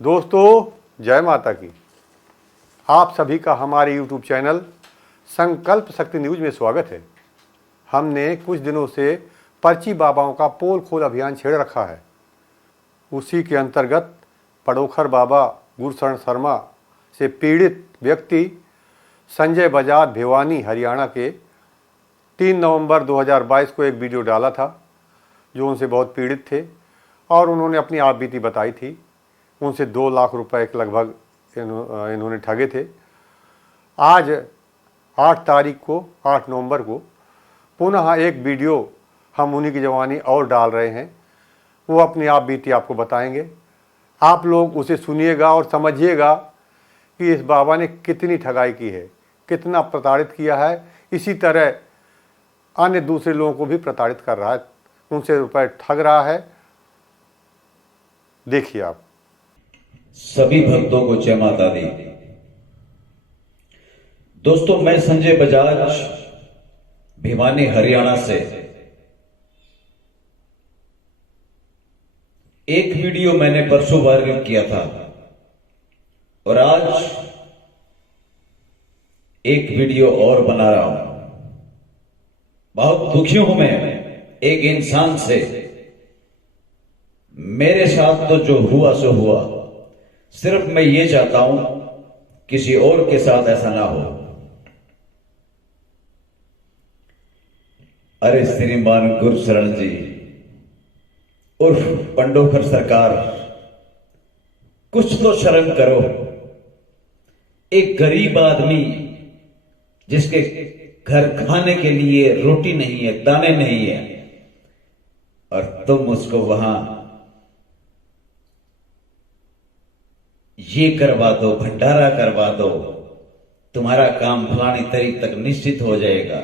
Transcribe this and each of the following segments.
दोस्तों जय माता की। आप सभी का हमारे YouTube चैनल संकल्प शक्ति न्यूज में स्वागत है। हमने कुछ दिनों से पर्ची बाबाओं का पोल खोल अभियान छेड़ रखा है। उसी के अंतर्गत पड़ोखर बाबा गुरशरण शर्मा से पीड़ित व्यक्ति संजय बजाज भिवानी हरियाणा के 3 नवंबर 2022 को एक वीडियो डाला था, जो उनसे बहुत पीड़ित थे और उन्होंने अपनी आप बीती बताई थी। उनसे 2 लाख रुपए के लगभग इन्होंने ठगे थे। आज 8 नवंबर को पुनः एक वीडियो हम उन्हीं की जवानी और डाल रहे हैं। वो अपनी आप बीती आपको बताएंगे। आप लोग उसे सुनिएगा और समझिएगा कि इस बाबा ने कितनी ठगाई की है, कितना प्रताड़ित किया है। इसी तरह अन्य दूसरे लोगों को भी प्रताड़ित कर रहा है, उनसे रुपए ठग रहा है। देखिए आप। सभी भक्तों को जय माता दी। दोस्तों, मैं संजय बजाज भिवानी हरियाणा से एक वीडियो मैंने परसों वायरल किया था और आज एक वीडियो और बना रहा हूं। बहुत दुखी हूं मैं एक इंसान से। मेरे साथ तो जो हुआ सो हुआ। सिर्फ मैं ये चाहता हूं किसी और के साथ ऐसा ना हो। अरे श्रीमान गुरशरण जी उर्फ पंडोखर सरकार, कुछ तो शर्म करो। एक गरीब आदमी जिसके घर खाने के लिए रोटी नहीं है, दाने नहीं है, और तुम उसको वहां ये करवा दो, भंडारा करवा दो, तुम्हारा काम फलानी तारीख तक निश्चित हो जाएगा।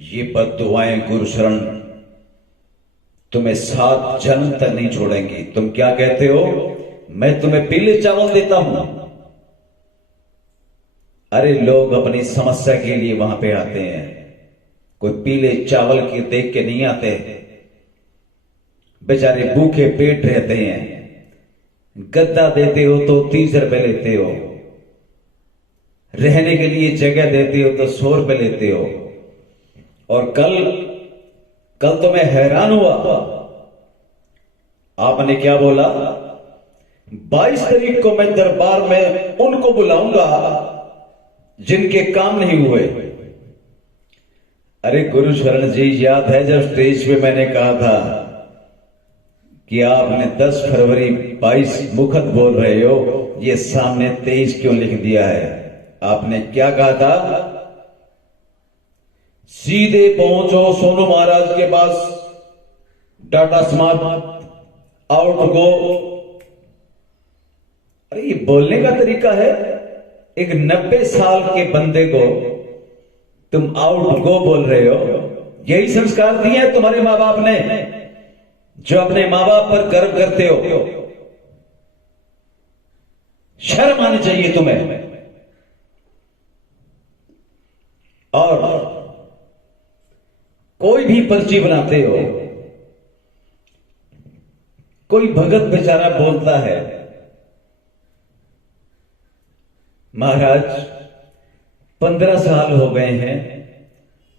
ये बद्दुआएं गुरशरण तुम्हें 7 जन्म तक नहीं छोड़ेंगी। तुम क्या कहते हो? मैं तुम्हें पीले चावल देता हूं। अरे लोग अपनी समस्या के लिए वहां पे आते हैं, कोई पीले चावल के देख के नहीं आते। बेचारे भूखे पेट रहते हैं। गद्दा देते हो तो 30 रुपए लेते हो, रहने के लिए जगह देते हो तो 100 रुपए लेते हो। और कल तो मैं हैरान हुआ। आपने क्या बोला? 22 तारीख को मैं दरबार में उनको बुलाऊंगा जिनके काम नहीं हुए। अरे गुरुशरण जी, याद है जब स्टेज पे मैंने कहा था कि आपने 10 फरवरी 22 मुखत बोल रहे हो, ये सामने 23 क्यों लिख दिया है? आपने क्या कहा था? सीधे पहुंचो सोनू महाराज के पास, डाटा समाप्त, आउट गो। अरे ये बोलने का तरीका है? एक 90 साल के बंदे को तुम आउट गो बोल रहे हो? यही संस्कार दिए हैं तुम्हारे मां बाप ने, जो अपने मां बाप पर गर्व करते हो। शर्म आनी चाहिए तुम्हें। और कोई भी पर्ची बनाते हो, कोई भगत बेचारा बोलता है, महाराज 15 साल हो गए हैं,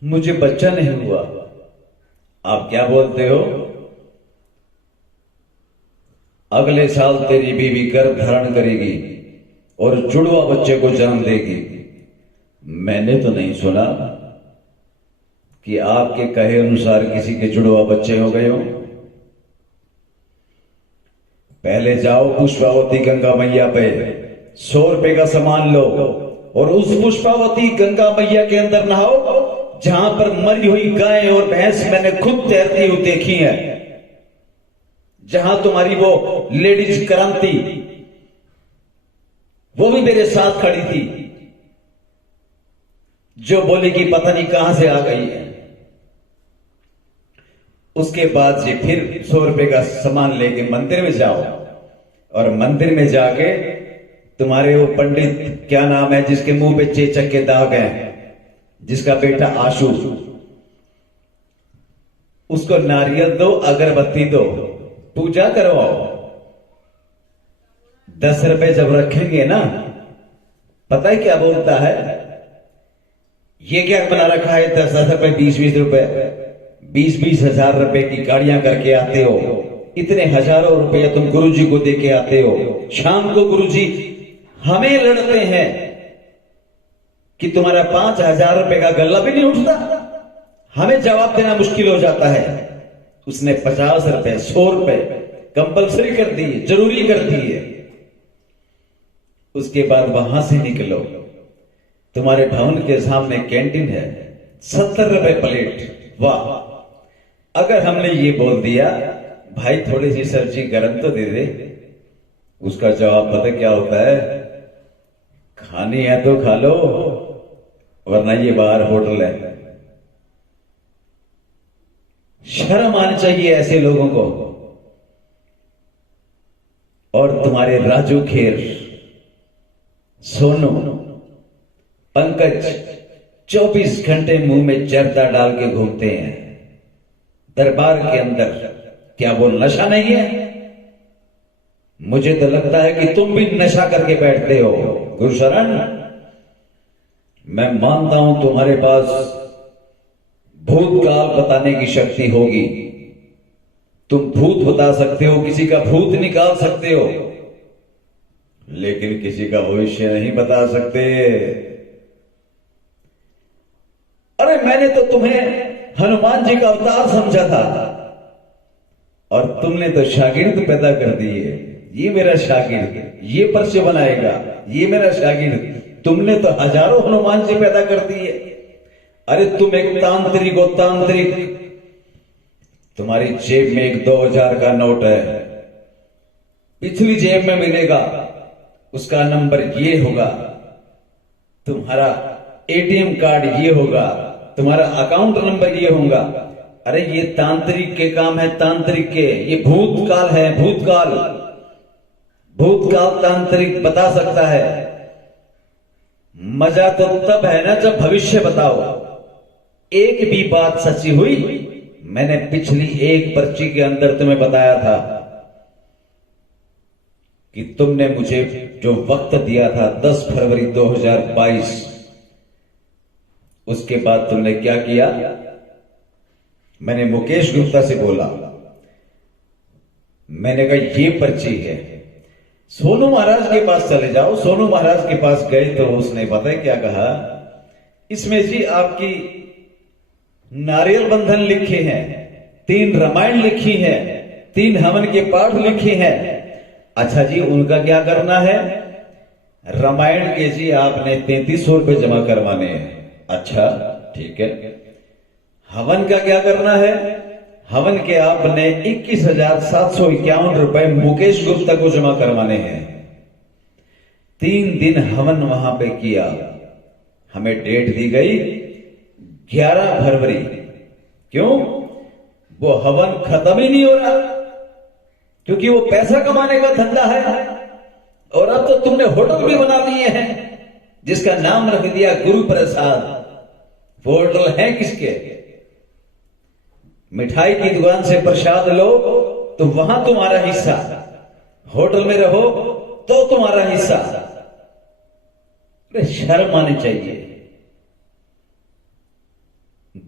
मुझे बच्चा नहीं हुआ। आप क्या बोलते हो? अगले साल तेरी बीवी गर्भ धारण करेगी और जुड़वा बच्चे को जन्म देगी। मैंने तो नहीं सुना कि आपके कहे अनुसार किसी के जुड़वा बच्चे हो गए हो। पहले जाओ पुष्पावती गंगा मैया पे 100 रुपए का सामान लो और उस पुष्पावती गंगा मैया के अंदर नहाओ, जहां पर मरी हुई गाय और भैंस मैंने खुद तैरती हुई देखी है, जहां तुम्हारी वो लेडीज क्रांति वो भी मेरे साथ खड़ी थी, जो बोली कि पता नहीं कहां से आ गई है। उसके बाद ये फिर 100 रुपए का सामान लेके मंदिर में जाओ और मंदिर में जाके तुम्हारे वो पंडित, क्या नाम है जिसके मुंह पे चेचक के दाग हैं, जिसका बेटा आशु, उसको नारियल दो, अगरबत्ती दो, पूजा करवाओ। 10 रुपए जब रखेंगे ना, पता है क्या बोलता है? ये क्या बना रखा है 10 रुपए, 20 रुपए, 20 हजार रुपए की गाड़ियां करके आते हो, इतने हजारों रुपए तुम गुरुजी को दे के आते हो। शाम को गुरुजी हमें लड़ते हैं कि तुम्हारा 5,000 रुपए का गल्ला भी नहीं उठता। हमें जवाब देना मुश्किल हो जाता है। उसने 50 रुपए, 100 रुपए कंपल्सरी कर दिए, जरूरी कर दिए। उसके बाद वहां से निकलो, तुम्हारे भवन के सामने कैंटीन है, 70 रुपए प्लेट। वाह! अगर हमने ये बोल दिया भाई थोड़ी सी सब्जी गर्म तो दे दे, उसका जवाब पता क्या होता है? खानी है तो खा लो, वरना ये बाहर होटल है। शर्म आनी चाहिए ऐसे लोगों को। और तुम्हारे राजू खेर, सोनू, पंकज 24 घंटे मुंह में जर्दा डाल के घूमते हैं दरबार के अंदर। क्या वो नशा नहीं है? मुझे तो लगता है कि तुम भी नशा करके बैठते हो। गुरुशरण, मैं मानता हूं तुम्हारे पास भूतकाल बताने की शक्ति होगी, तुम भूत बता सकते हो, किसी का भूत निकाल सकते हो, लेकिन किसी का भविष्य नहीं बता सकते। अरे मैंने तो तुम्हें हनुमान जी का अवतार समझा था और तुमने तो शागिर्द पैदा कर दिए। ये मेरा शागिर्द, ये पर्चे बनाएगा, ये मेरा शागिर्द। तुमने तो हजारों हनुमान जी पैदा कर दिए। अरे तुम एक तांत्रिक हो, तांत्रिक। तुम्हारी जेब में एक 2000 का नोट है, पिछली जेब में मिलेगा, उसका नंबर ये होगा, तुम्हारा एटीएम कार्ड ये होगा, तुम्हारा अकाउंट नंबर ये होगा। अरे ये तांत्रिक के काम है, तांत्रिक के। ये भूतकाल है, भूतकाल। भूतकाल तांत्रिक बता सकता है। मजा तो तब है ना जब भविष्य बताओ। एक भी बात सच्ची हुई? मैंने पिछली एक पर्ची के अंदर तुम्हें बताया था कि तुमने मुझे जो वक्त दिया था 10 फरवरी 2022, उसके बाद तुमने क्या किया? मैंने मुकेश गुप्ता से बोला, मैंने कहा ये पर्ची है, सोनू महाराज के पास चले जाओ। सोनू महाराज के पास गए तो उसने पता है क्या कहा? इसमें जी आपकी नारियल बंधन लिखे हैं, 3 रामायण लिखी है, 3 हवन के पाठ लिखे हैं। अच्छा जी, उनका क्या करना है? रामायण के जी आपने 3300 रुपए जमा करवाने हैं। अच्छा ठीक है। हवन का क्या करना है? हवन के आपने 21,751 रुपए मुकेश गुप्ता को जमा करवाने हैं। 3 दिन हवन वहां पे किया। हमें डेट दी गई 11 फरवरी। क्यों? वो हवन खत्म ही नहीं हो रहा, क्योंकि वो पैसा कमाने का धंधा है। और अब तो तुमने होटल भी बना लिए हैं जिसका नाम रख दिया गुरु प्रसाद। वो होटल है किसके? मिठाई की दुकान से प्रसाद लो तो वहां तुम्हारा हिस्सा, होटल में रहो तो तुम्हारा हिस्सा। अरे शर्म आनी चाहिए।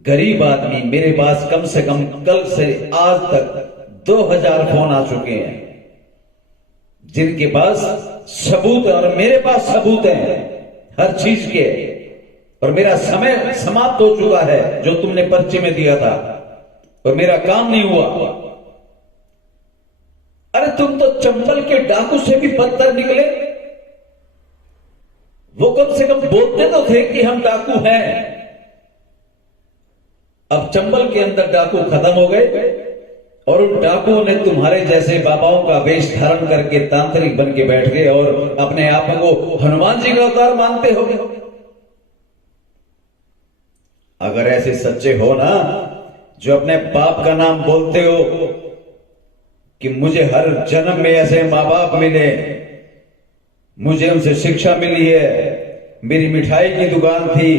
गरीब आदमी, मेरे पास कम से कम कल से आज तक 2000 फोन आ चुके हैं जिनके पास सबूत है, और मेरे पास सबूत है हर चीज के। और मेरा समय समाप्त हो चुका है जो तुमने पर्चे में दिया था, और मेरा काम नहीं हुआ। अरे तुम तो चंबल के डाकू से भी बदतर निकले। वो कम से कम बोलते तो थे कि हम डाकू हैं। अब चंबल के अंदर डाकू खत्म हो गए और उन डाकुओं ने तुम्हारे जैसे बाबाओं का वेश धारण करके तांत्रिक बन के बैठ गए और अपने आप को हनुमान जी का अवतार मानते हो। अगर ऐसे सच्चे हो ना, जो अपने बाप का नाम बोलते हो कि मुझे हर जन्म में ऐसे माँ बाप मिले, मुझे उनसे शिक्षा मिली है, मेरी मिठाई की दुकान थी,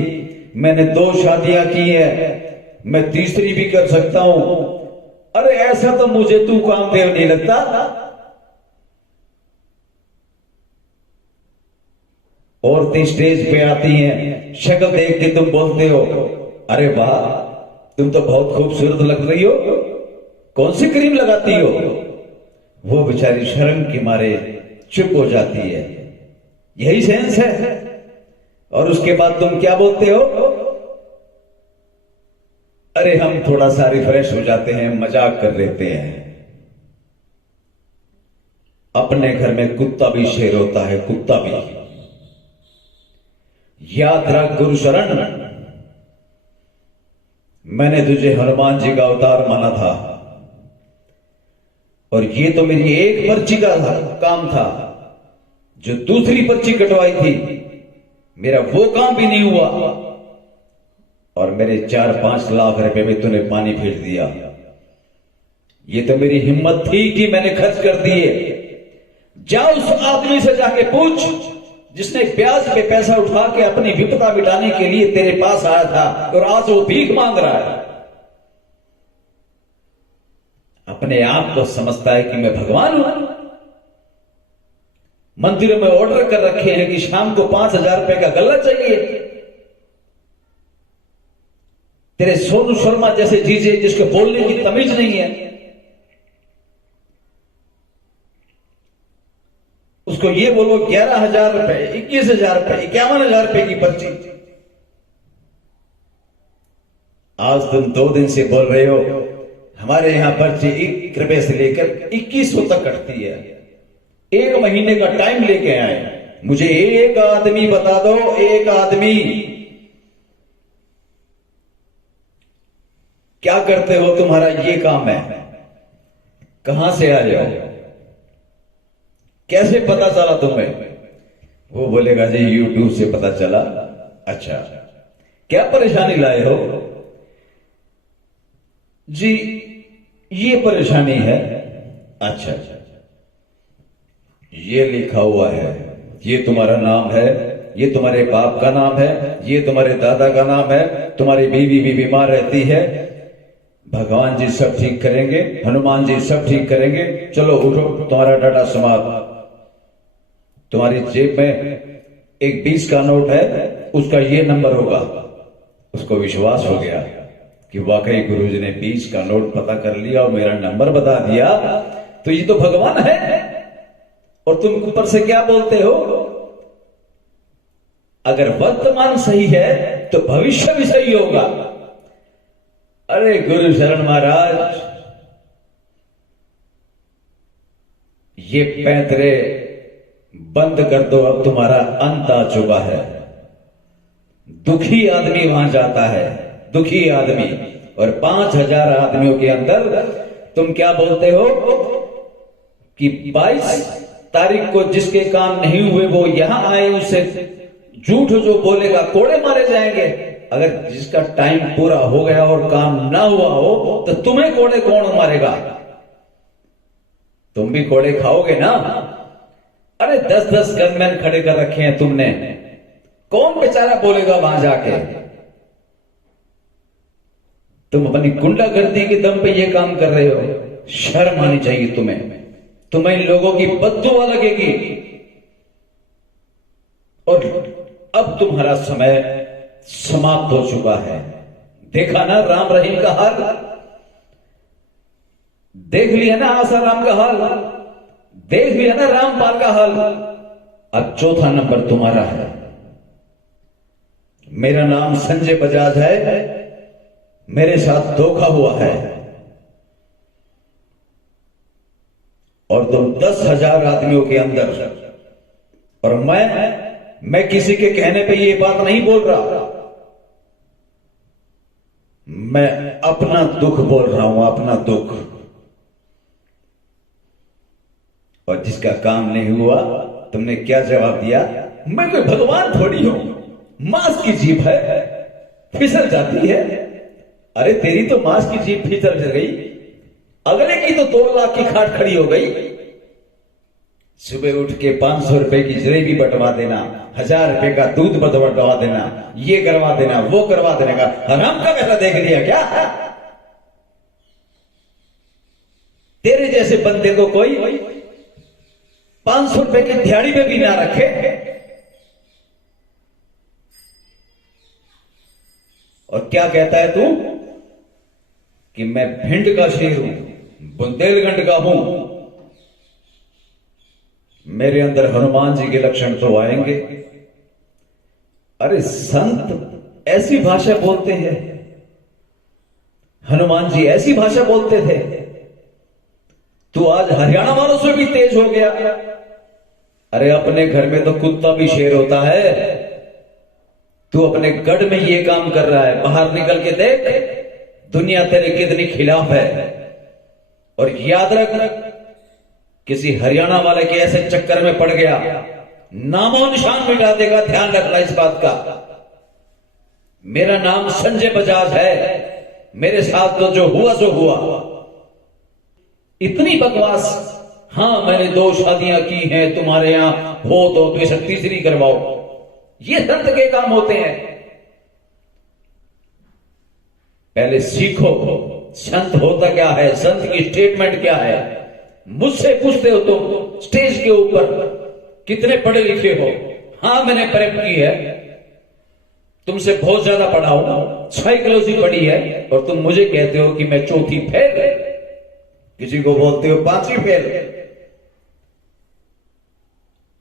मैंने 2 शादियां की है, मैं तीसरी भी कर सकता हूं। अरे ऐसा तो मुझे तू कामदेव नहीं लगता। औरतें स्टेज पे आती हैं, शक्ल देख के तुम बोलते हो अरे वाह तुम तो बहुत खूबसूरत लग रही हो, कौन सी क्रीम लगाती हो? वो बेचारी शर्म के मारे चुप हो जाती है। यही सेंस है। और उसके बाद तुम क्या बोलते हो? अरे हम थोड़ा सा रिफ्रेश हो जाते हैं, मजाक कर लेते हैं। अपने घर में कुत्ता भी शेर होता है, कुत्ता भी। याद रख गुरु शरण, मैंने तुझे हनुमान जी का अवतार माना था, और ये तो मेरी एक पर्ची का काम था। जो दूसरी पर्ची कटवाई थी, मेरा वो काम भी नहीं हुआ, और मेरे 4-5 लाख रुपए में तूने पानी फेर दिया। ये तो मेरी हिम्मत थी कि मैंने खर्च कर दिए। जा उस आदमी से जाके पूछ जिसने ब्याज पे पैसा उठा के अपनी विपदा मिटाने के लिए तेरे पास आया था, और आज वो भीख मांग रहा है। अपने आप को समझता है कि मैं भगवान हूं। मंदिरों में ऑर्डर कर रखे हैं कि शाम को 5,000 रुपए का गल्ला चाहिए। तेरे सोनू शर्मा जैसे जीजे जिसको बोलने की तमीज नहीं है, उसको ये बोलो 11,000 रुपए, 21,000 रुपए, 51,000 रुपए की पर्ची। आज तुम 2 दिन से बोल रहे हो हमारे यहां पर्ची 1 रुपए से लेकर 2100 तक कटती है। 1 महीने का टाइम लेके आए। मुझे एक आदमी बता दो, एक आदमी क्या करते हो, तुम्हारा ये काम है, कहां से आए हो, कैसे पता चला तुम्हें? वो बोलेगा जी यूट्यूब से पता चला। अच्छा, क्या परेशानी लाए हो? जी ये परेशानी है। अच्छा, ये लिखा हुआ है, ये तुम्हारा नाम है, ये तुम्हारे बाप का नाम है, ये तुम्हारे दादा का नाम है, तुम्हारी बीवी भी बीमार रहती है, भगवान जी सब ठीक करेंगे, हनुमान जी सब ठीक करेंगे, चलो उठो, तुम्हारा डाटा समाप्त। तुम्हारी जेब में एक 20 का नोट है, उसका ये नंबर होगा। उसको विश्वास हो गया कि वाकई गुरुजी ने 20 का नोट पता कर लिया और मेरा नंबर बता दिया, तो ये तो भगवान है। और तुम ऊपर से क्या बोलते हो? अगर वर्तमान सही है तो भविष्य भी सही होगा। अरे गुरु शरण महाराज, ये पैंतरे बंद कर दो, अब तुम्हारा अंत आ चुका है। दुखी आदमी वहां जाता है, दुखी आदमी। और 5,000 आदमियों के अंदर तुम क्या बोलते हो कि 22 तारीख को जिसके काम नहीं हुए वो यहां आए, उससे झूठ जो बोलेगा कोड़े मारे जाएंगे। अगर जिसका टाइम पूरा हो गया और काम ना हुआ हो तो तुम्हें कोड़े कौन मारेगा? तुम भी कोड़े खाओगे ना। अरे 10-10 गनमैन खड़े कर रखे हैं तुमने, कौन बेचारा बोलेगा वहां जाके? तुम अपनी गुंडागर्दी के दम पे ये काम कर रहे हो। शर्म आनी चाहिए तुम्हें। तुम्हें इन लोगों की बद्दुआ लगेगी। और अब तुम्हारा समय समाप्त हो चुका है। देखा ना राम रहीम का हाल, देख लिया ना आसाराम का हाल, देख लिया ना रामपाल का हाल। अब चौथा नंबर तुम्हारा है। मेरा नाम संजय बजाज है, मेरे साथ धोखा हुआ है, और तुम 10,000 आदमियों के अंदर, और मैं किसी के कहने पे ये बात नहीं बोल रहा, मैं अपना दुख बोल रहा हूं, अपना दुख। और जिसका काम नहीं हुआ, तुमने क्या जवाब दिया? मैं कोई भगवान थोड़ी हूं, मांस की जीभ है, फिसल जाती है। अरे तेरी तो मांस की जीभ फिसल गई, अगले की तो 2 लाख की खाट खड़ी हो गई। सुबह उठ के 500 रुपए की जलेबी बंटवा देना, 1000 रुपए का दूध बंटवा देना, ये करवा देना, वो करवा देने का हराम का पैसा देख लिया क्या? तेरे जैसे बंदे को कोई 500 रुपए की दिहाड़ी में भी ना रखे, और क्या कहता है तू कि मैं भिंड का शेर हूं, बुंदेलखंड का हूं। मेरे अंदर हनुमान जी के लक्षण तो आएंगे। अरे संत ऐसी भाषा बोलते हैं, हनुमान जी ऐसी भाषा बोलते थे। तू आज हरियाणा वालों से भी तेज हो गया। अरे अपने घर में तो कुत्ता भी शेर होता है। तू अपने गढ़ में ये काम कर रहा है, बाहर निकल के देख दुनिया तेरे कितनी खिलाफ है। और याद रख, किसी हरियाणा वाले के ऐसे चक्कर में पड़ गया, नामो निशान मिटा देगा। ध्यान रखना इस बात का। मेरा नाम संजय बजाज है, मेरे साथ तो जो हुआ सो हुआ। इतनी बकवास। हां मैंने 2 शादियां की हैं, तुम्हारे यहां हो तो इसे तीसरी करवाओ। ये संत के काम होते हैं। पहले सीखो संत होता क्या है, संत की स्टेटमेंट क्या है। मुझसे पूछते हो तुम स्टेज के ऊपर कितने पढ़े लिखे हो। हां मैंने प्रेप की है, तुमसे बहुत ज्यादा पढ़ा हूं, साइकोलॉजी पढ़ी है, और तुम मुझे कहते हो कि मैं चौथी फेल, किसी को बोलते हो 5वीं फेल।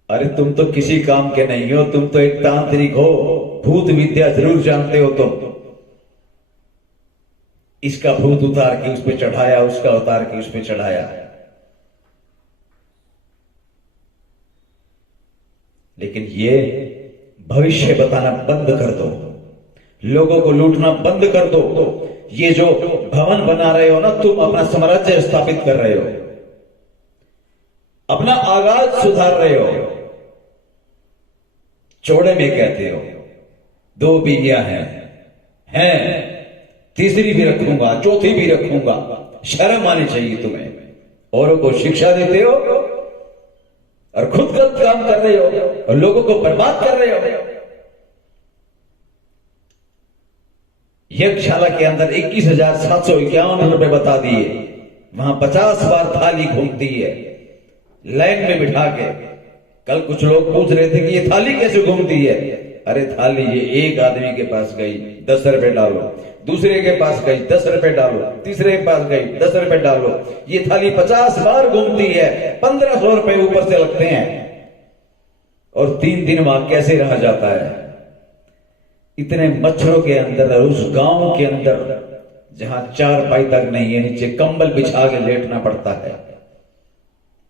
अरे तुम तो किसी काम के नहीं हो, तुम तो एक तांत्रिक हो। भूत विद्या जरूर जानते हो तुम। इसका भूत उतार के उस पर चढ़ाया, उसका उतार के उस पर चढ़ाया। लेकिन ये भविष्य बताना बंद कर दो, लोगों को लूटना बंद कर दो। ये जो भवन बना रहे हो ना, तुम अपना साम्राज्य स्थापित कर रहे हो, अपना आगाज सुधार रहे हो। चौड़े में कहते हो 2 बीघियां हैं, तीसरी भी रखूंगा, चौथी भी रखूंगा। शर्म आनी चाहिए तुम्हें। औरों को शिक्षा देते हो और खुद गलत काम कर रहे हो और लोगों को बर्बाद कर रहे हो। यज्ञशाला के अंदर 21,751 रुपए बता दिए, वहां 50 बार थाली घूमती है लाइन में बिठा के। कल कुछ लोग पूछ रहे थे कि ये थाली कैसे घूमती है। अरे थाली ये एक आदमी के पास गई 10 रुपए डालो, दूसरे के पास गई 10 रुपए डालो, तीसरे के पास गई 10 रुपए डालो। ये थाली 50 बार घूमती है, 1500 रुपए ऊपर से लगते हैं। और 3 दिन वहां कैसे रहा जाता है। इतने मच्छरों के अंदर, उस गांव के अंदर जहां 4 पाई तक नहीं है, नीचे कंबल बिछा के लेटना पड़ता है,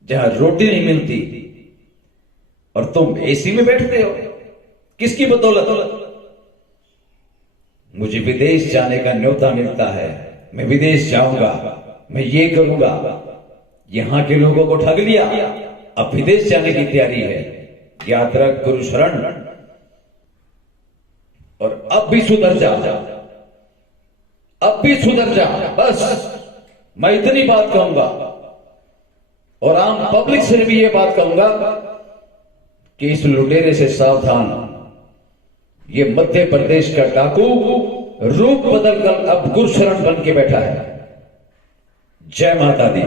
जहां रोटी नहीं मिलती, और तुम एसी में बैठते हो। किसकी बदौलत? मुझे विदेश जाने का न्योता मिलता है, मैं विदेश जाऊंगा, मैं ये करूंगा। यहां के लोगों को ठग लिया, अब विदेश जाने की तैयारी है। याद रख गुरु शरण, और अब भी सुधर जा, अब भी सुधर जा। बस मैं इतनी बात कहूंगा, और आम पब्लिक से भी ये बात कहूंगा कि इस लुटेरे से सावधान। ये मध्य प्रदेश का डाकू रूप बदलकर अब गुरशरण बन के बैठा है। जय माता दी।